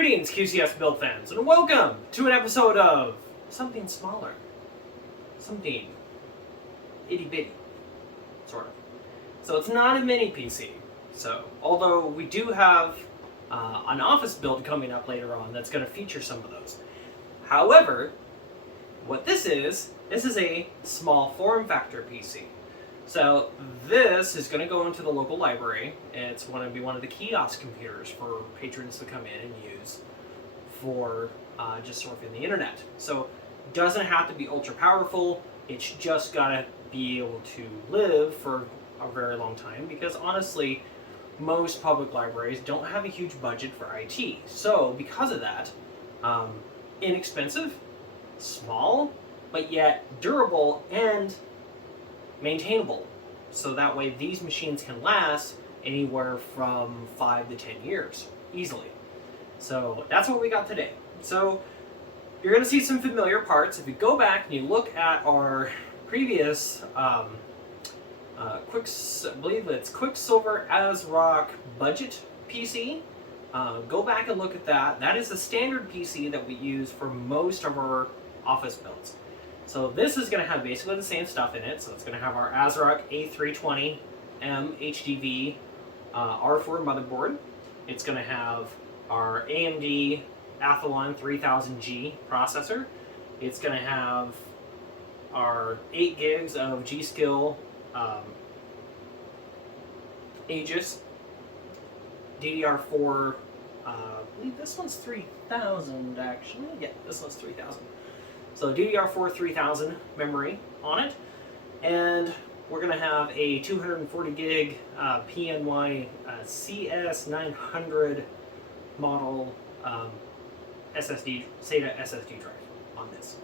Greetings, QCS build fans, and welcome to an episode of something smaller. Something itty-bitty, sort of. So it's not a mini PC. So, although we do have an office build coming up later on that's going to feature some of those. However, what this is a small form factor PC. So this is going to go into the local library. It's going to be one of the kiosk computers for patrons to come in and use for just surfing the internet. So it doesn't have to be ultra powerful. It's just got to be able to live for a very long time, because honestly, most public libraries don't have a huge budget for IT. So because of that, inexpensive, small, but yet durable and maintainable, so that way these machines can last anywhere from 5 to 10 years easily. So that's what we got today. So you're going to see some familiar parts. If you go back and you look at our previous I believe it's Quicksilver AsRock budget PC, go back and look at that. That is the standard PC that we use for most of our office builds. So this is going to have basically the same stuff in it. So it's going to have our AsRock A320M HDV R4 motherboard. It's going to have our AMD Athlon 3000G processor. It's going to have our 8 gigs of G.skill Asus DDR4. I believe this one's 3000 actually. Yeah, this one's 3000. So DDR4 3000 memory on it, and we're going to have a 240 gig PNY CS900 model SSD SATA SSD drive on this.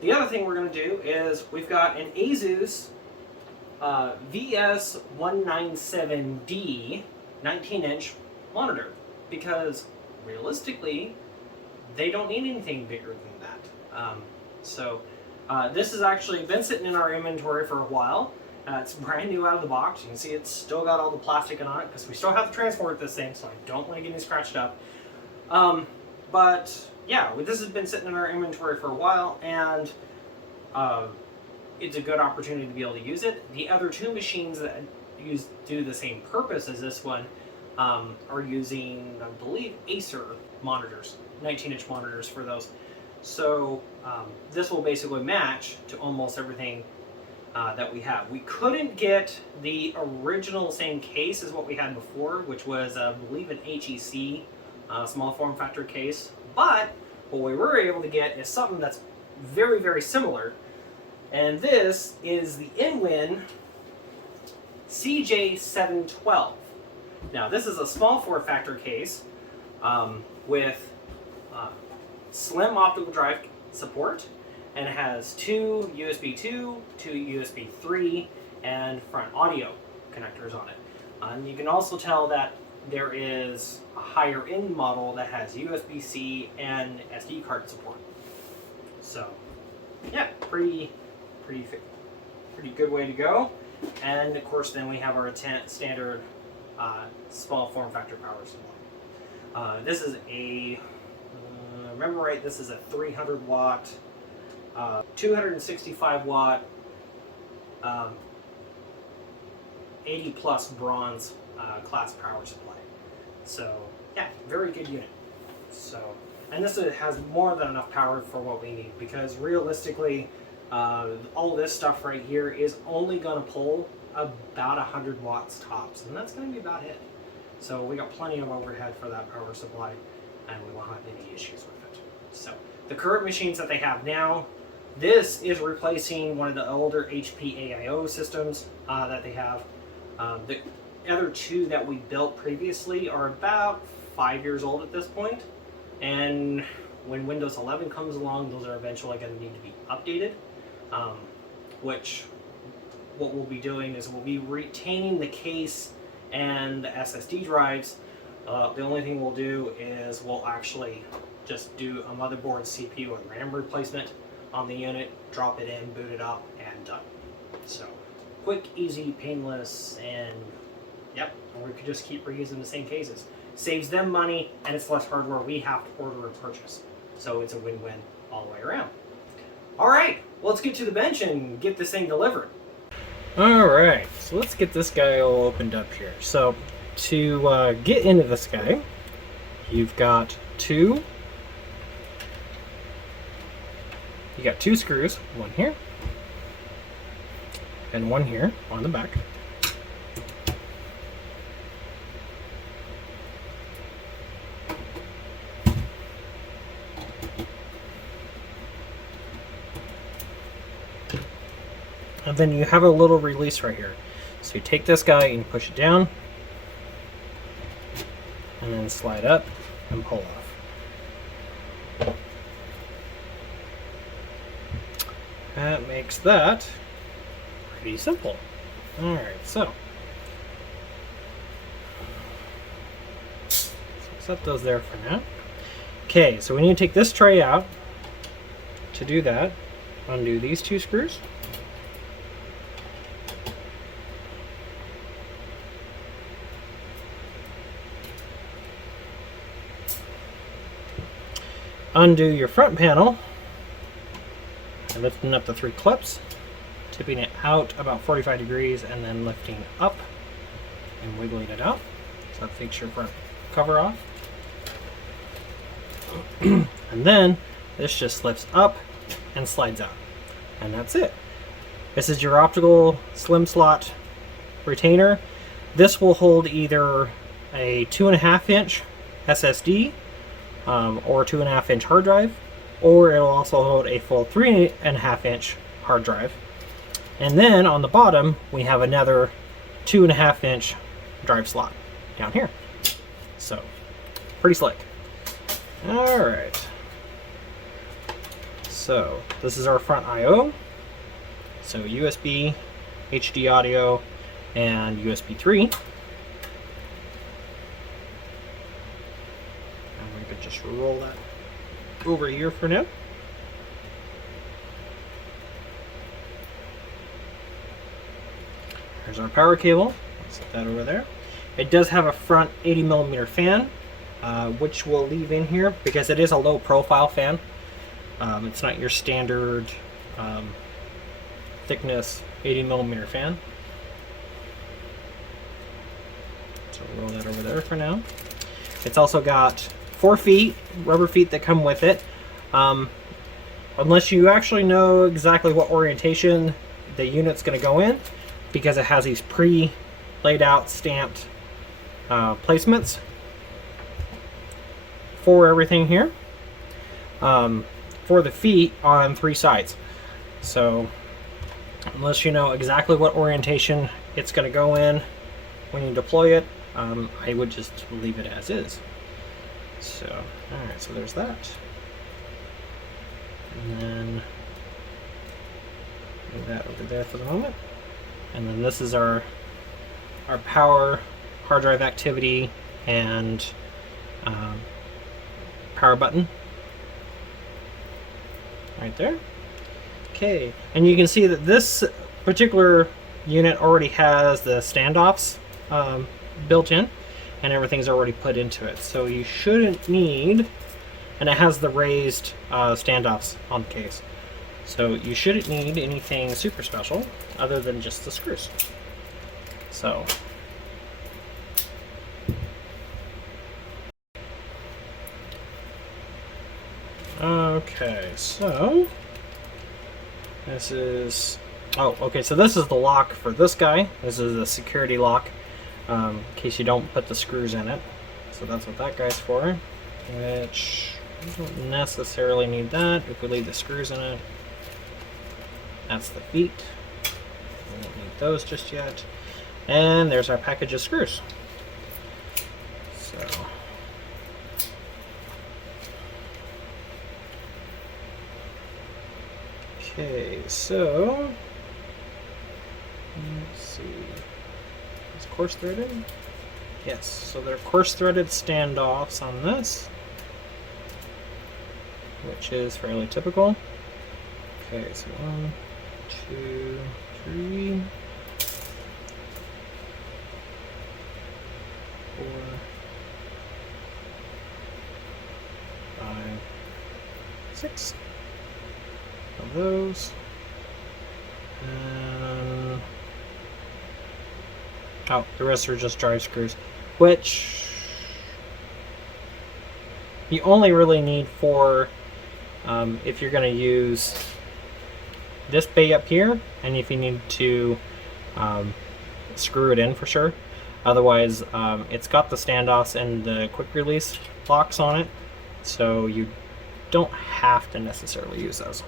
The other thing we're going to do is we've got an Asus VS197D 19-inch monitor, because realistically they don't need anything bigger than that. So this has actually been sitting in our inventory for a while. It's brand new out of the box. You can see it's still got all the plastic on it because we still have to transport this thing, so I don't want to get any scratched up. But yeah, this has been sitting in our inventory for a while, and it's a good opportunity to be able to use it. The other two machines that do the same purpose as this one are using, I believe, Acer monitors, 19-inch monitors for those. So this will basically match to almost everything that we have. We couldn't get the original same case as what we had before, which was, I believe, an HEC small form factor case. But what we were able to get is something that's very, very similar. And this is the InWin CJ712. Now, this is a small form factor case with slim optical drive support, and it has two USB 2, two USB 3, and front audio connectors on it. And you can also tell that there is a higher end model that has USB-C and SD card support. So yeah, pretty good way to go. And of course then we have our standard small form factor power supply. This is a remember right, this is a 300 watt, 265 watt, 80 plus bronze class power supply. So yeah, very good unit. So, and this has more than enough power for what we need, because realistically, all this stuff right here is only going to pull about 100 watts tops, and that's going to be about it. So we got plenty of overhead for that power supply, and we won't have any issues with it. So the current machines that they have now, this is replacing one of the older HP AIO systems that they have. The other two that we built previously are about 5 years old at this point, and when Windows 11 comes along, those are eventually going to need to be updated, which what we'll be doing is we'll be retaining the case and the SSD drives. The only thing we'll do is we'll actually just do a motherboard, CPU, and RAM replacement on the unit, drop it in, boot it up, and done. So quick, easy, painless, and yep, and we could just keep reusing the same cases. saves them money, and it's less hardware we have to order and purchase. So it's a win-win all the way around. All right, well, let's get to the bench and get this thing delivered. All right, so let's get this guy all opened up here. So to get into this guy, you've got two screws, one here and one here on the back. And then you have a little release right here. So you take this guy and push it down, and then slide up and pull off. That makes that pretty simple. Alright, so set those there for now. Okay, so we need to take this tray out. To do that, undo these two screws. Undo your front panel and lifting up the three clips, tipping it out about 45 degrees and then lifting up and wiggling it out. So that takes your front cover off. And then this just lifts up and slides out. And that's it. This is your optical slim slot retainer. This will hold either a 2.5-inch SSD or 2.5-inch hard drive, or it'll also hold a full 3.5-inch hard drive. And then on the bottom we have another 2.5-inch drive slot down here. So pretty slick. All right, so this is our front I/O. So USB, HD audio, and USB 3. Just roll that over here for now. There's our power cable. Let's set that over there. It does have a front 80mm fan, which we'll leave in here because it is a low profile fan. It's not your standard thickness 80mm fan. So roll that over there for now. It's also got 4 feet, rubber feet that come with it. Unless you actually know exactly what orientation the unit's going to go in, because it has these pre-laid out stamped placements for everything here, for the feet on 3 sides. So unless you know exactly what orientation it's going to go in when you deploy it, I would just leave it as is. So, alright, so there's that. And then move that over there for the moment. And then this is our power, hard drive activity, and power button. Right there. Okay, and you can see that this particular unit already has the standoffs built in, and everything's already put into it, so you shouldn't need, and it has the raised standoffs on the case, so you shouldn't need anything super special other than just the screws. So okay, so this is, oh, okay, so this is the lock for this guy. This is a security lock, in case you don't put the screws in it. So that's what that guy's for, which we don't necessarily need that if we leave the screws in it. That's the feet. We don't need those just yet. And there's our package of screws. So okay, so let's see. Is coarse threaded? Yes, so they're coarse threaded standoffs on this, which is fairly typical. Okay, so 1, 2, 3, 4, 6 of those. Oh, the rest are just drive screws, which you only really need for if you're going to use this bay up here, and if you need to screw it in for sure. Otherwise, it's got the standoffs and the quick release locks on it, so you don't have to necessarily use those.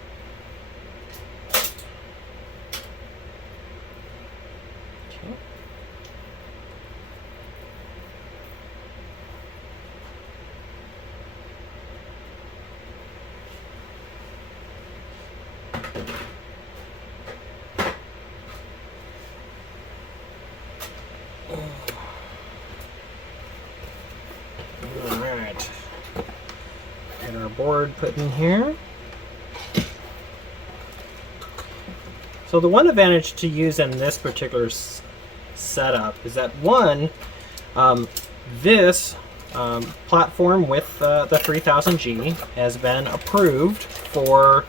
Alright, get our board put in here. So the one advantage to use in this particular setup is that one, this platform with the 3000G has been approved for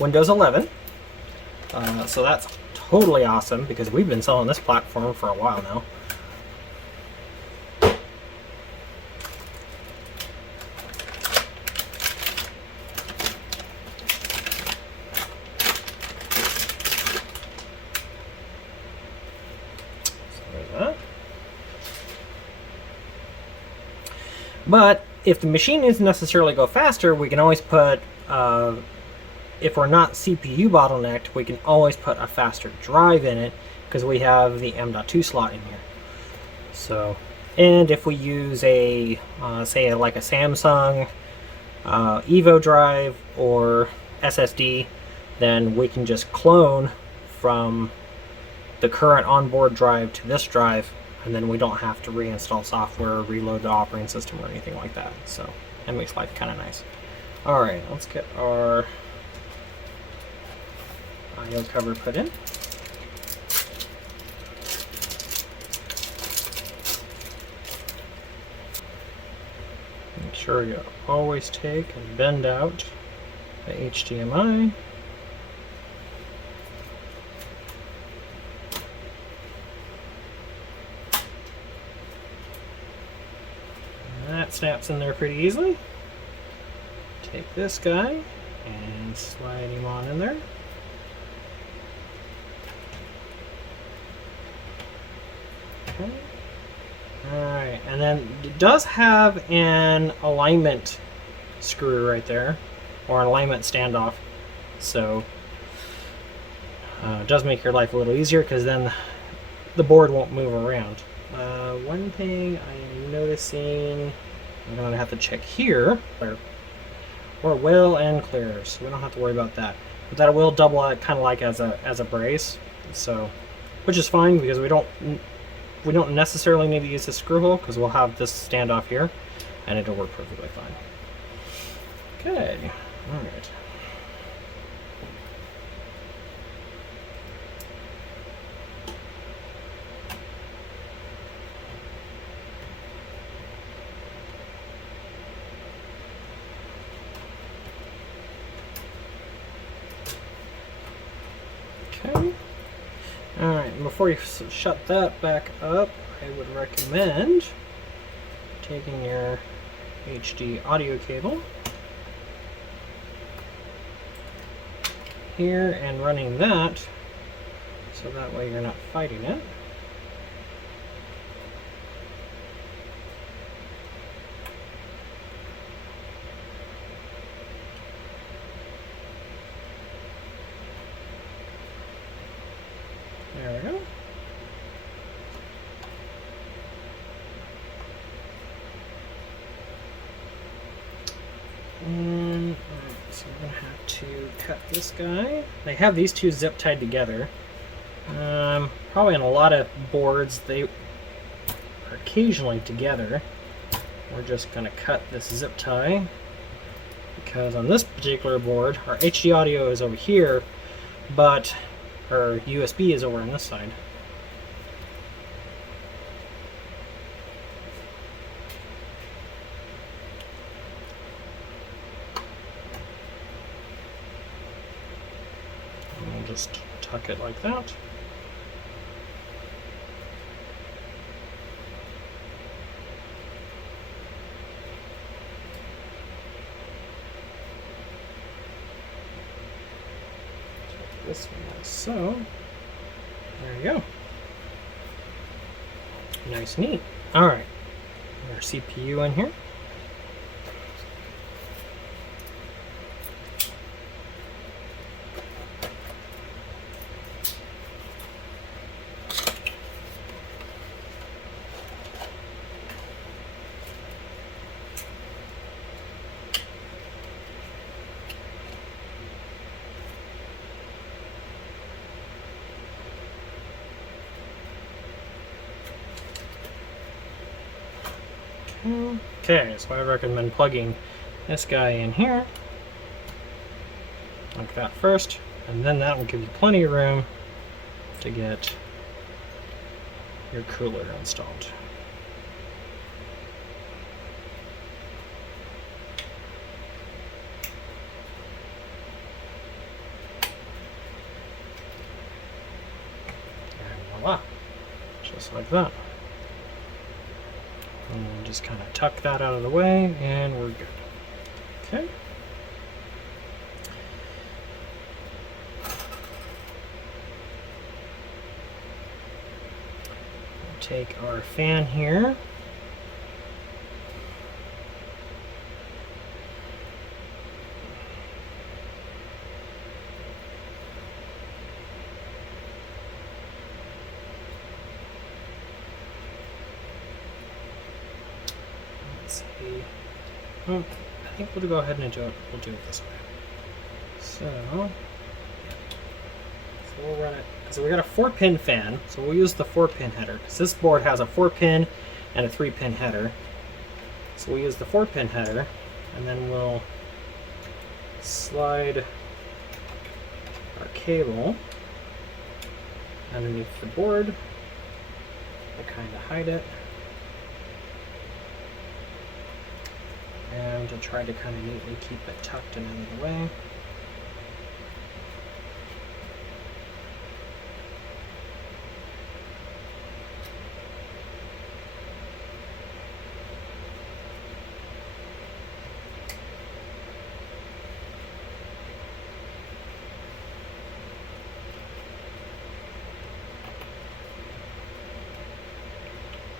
Windows 11. So that's totally awesome because we've been selling this platform for a while now. But if the machine needs to necessarily go faster, we can always put, if we're not CPU bottlenecked, we can always put a faster drive in it because we have the M.2 slot in here. So, and if we use a, say like a Samsung Evo drive or SSD, then we can just clone from the current onboard drive to this drive, and then we don't have to reinstall software or reload the operating system or anything like that. So that makes life kind of nice. All right, let's get our I/O cover put in. Make sure you always take and bend out the HDMI. That snaps in there pretty easily. Take this guy and slide him on in there. Okay. Alright, and then it does have an alignment screw right there, or an alignment standoff, so it does make your life a little easier because then the board won't move around. One thing I'm noticing, I'm going to have to check here, or well and clear, so we don't have to worry about that. But that will double out kind of like as a brace, so which is fine because we don't necessarily need to use the screw hole because we'll have this standoff here, and it'll work perfectly fine. Okay, all right. Okay. Alright, before you shut that back up, I would recommend taking your HD audio cable here and running that so that way you're not fighting it. There we go. And so we're gonna have to cut this guy. They have these two zip tied together. Probably on a lot of boards they are occasionally together. We're just gonna cut this zip tie because on this particular board our HD audio is over here, but our USB is over on this side. just tuck it like that. This one like so. There you go. Nice, neat. All right, our CPU in here. Okay, so I recommend plugging this guy in here, like that first, and then that will give you plenty of room to get your cooler installed. And voila, just like that. And just kind of tuck that out of the way, and we're good. Okay. We'll take our fan here. Well, I think we'll go ahead and do it. We'll do it this way. So we'll run it. So we got a 4-pin fan. So we'll use the 4-pin header because this board has a 4-pin and a 3-pin header. So we'll use the 4-pin header, and then we'll slide our cable underneath the board to kind of hide it. And to try to kind of neatly keep it tucked and out of the way.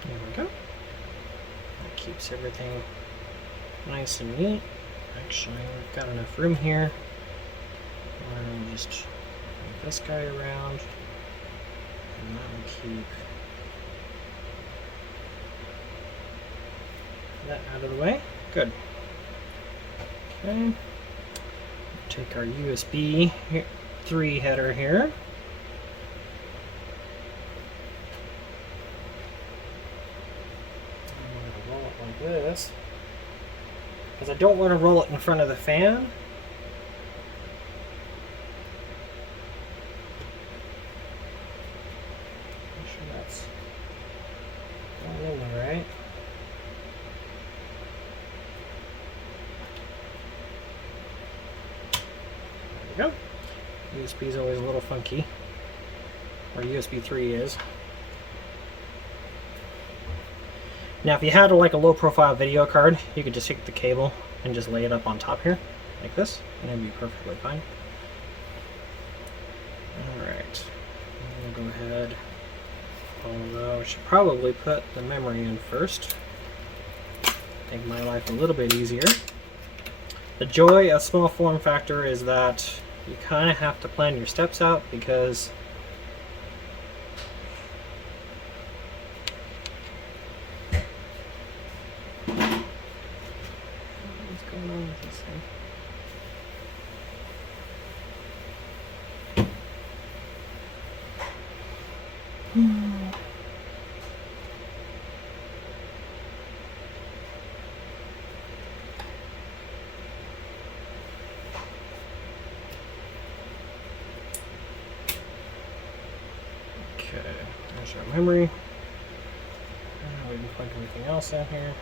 There we go. That keeps everything nice and neat. Actually, we've got enough room here. I'll just move this guy around, and that will keep that out of the way. Good. Okay. Take our USB 3 header here. I'm going to roll it like this, because I don't want to roll it in front of the fan. Make sure that's going in there, right? There we go. USB is always a little funky, or USB 3 is. Now, if you had like a low profile video card, you could just take the cable and just lay it up on top here, like this, and it'd be perfectly fine. Alright, we'll go ahead, although I should probably put the memory in first. Make my life a little bit easier. The joy of small form factor is that you kind of have to plan your steps out, because okay, there's our memory. We can plug everything else in here.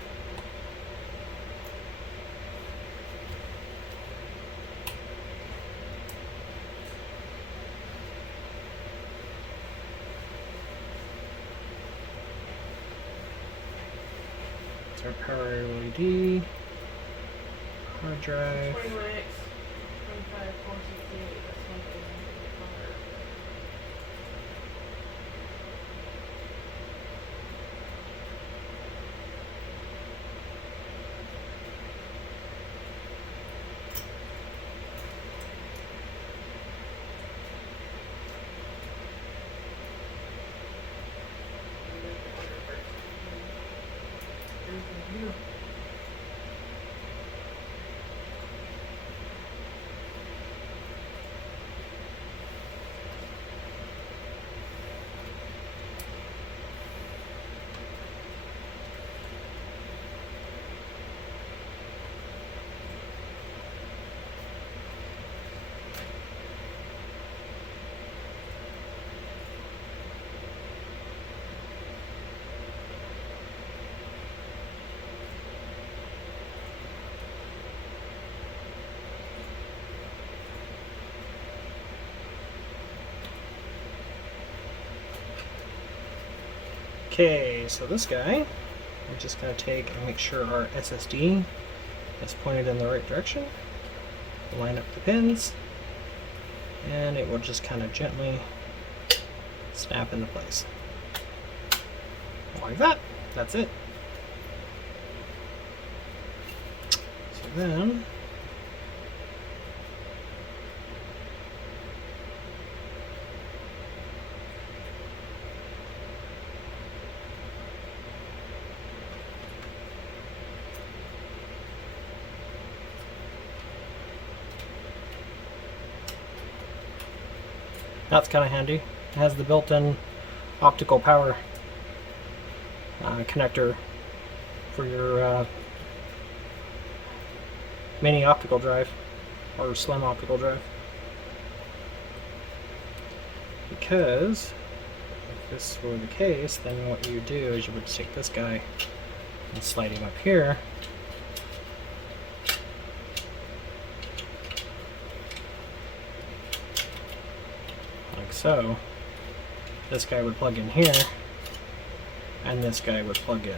That's our power LED, hard drive. 20 Linux, 25 468. That's one thing I need to cover. Okay, so this guy, we're just going to take and make sure our SSD is pointed in the right direction. Line up the pins, and it will just kind of gently snap into place. Like that. That's it. So then, that's kind of handy. It has the built-in optical power connector for your mini optical drive or slim optical drive. Because if this were the case, then what you would do is you would take this guy and slide him up here. Like so. This guy would plug in here, and this guy would plug in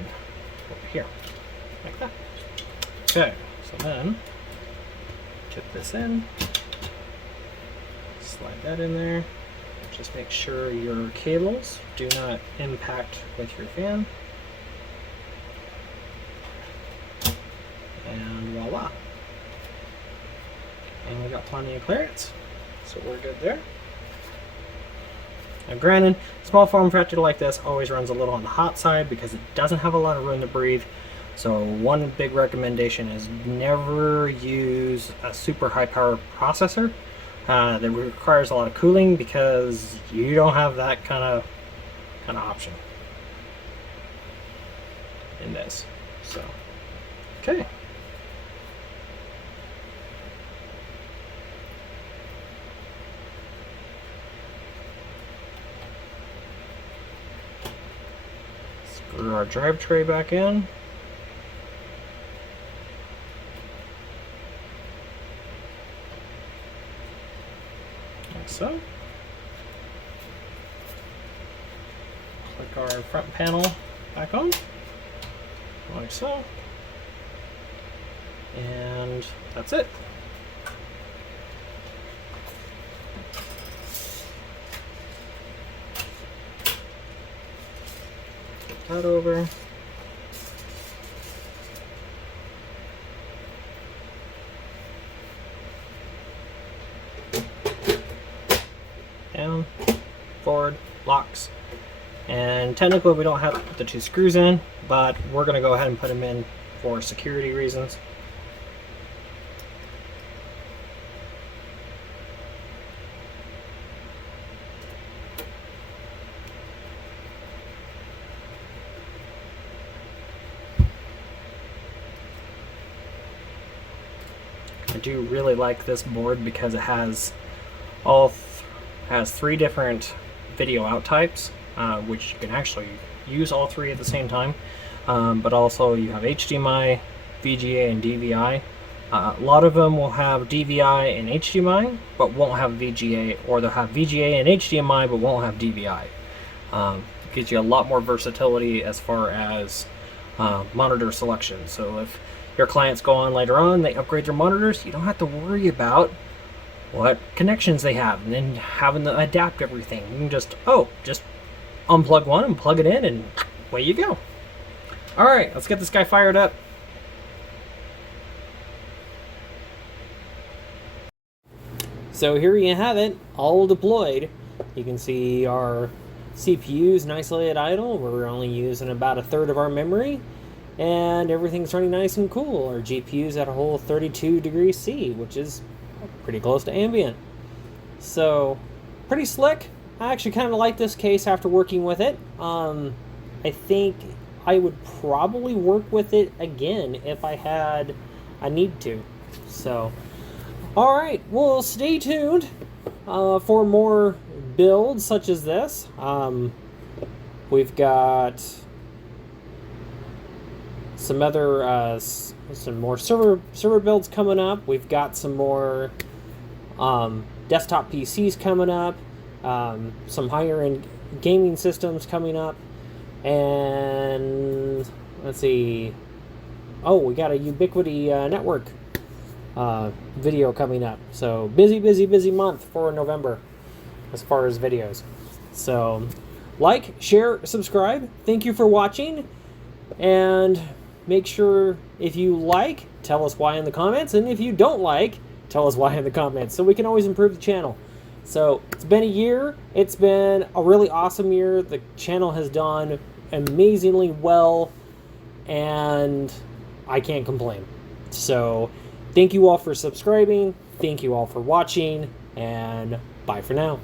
over here, like that. Okay, so then tip this in, slide that in there. Just make sure your cables do not impact with your fan. And voila. And we got plenty of clearance, so we're good there. Now granted, small form factor like this always runs a little on the hot side because it doesn't have a lot of room to breathe. So one big recommendation is never use a super high power processor that requires a lot of cooling, because you don't have that kind of option in this. So okay. Screw our drive tray back in. Like so. Click our front panel back on. Like so. And that's it. That over. Down, forward, locks. And technically we don't have the two screws in, but we're going to go ahead and put them in for security reasons. I do really like this board because it has three different video out types, which you can actually use all three at the same time. But also you have HDMI, VGA, and DVI. A lot of them will have DVI and HDMI, but won't have VGA, or they'll have VGA and HDMI, but won't have DVI. Gives you a lot more versatility as far as monitor selection. So if your clients go on later on, they upgrade their monitors, you don't have to worry about what connections they have and then having to adapt everything. You can just unplug one and plug it in, and away you go. All right, let's get this guy fired up. So here you have it, all deployed. You can see our CPU's nicely at idle. We're only using about a third of our memory, and everything's running nice and cool. Our GPU's at a whole 32 degrees C, which is pretty close to ambient. So, pretty slick. I actually kind of like this case after working with it. I think I would probably work with it again if I had a need to. So, alright, well, stay tuned for more builds such as this. We've got some other some more server builds coming up. We've got some more desktop PCs coming up, some higher end gaming systems coming up, and let's see, we got a Ubiquity network video coming up. So busy month for November as far as videos. So like, share, subscribe. Thank you for watching, and make sure if you like, tell us why in the comments, and if you don't like, tell us why in the comments, so we can always improve the channel. So it's been a year. It's been a really awesome year. The channel has done amazingly well, and I can't complain. So thank you all for subscribing. Thank you all for watching, and bye for now.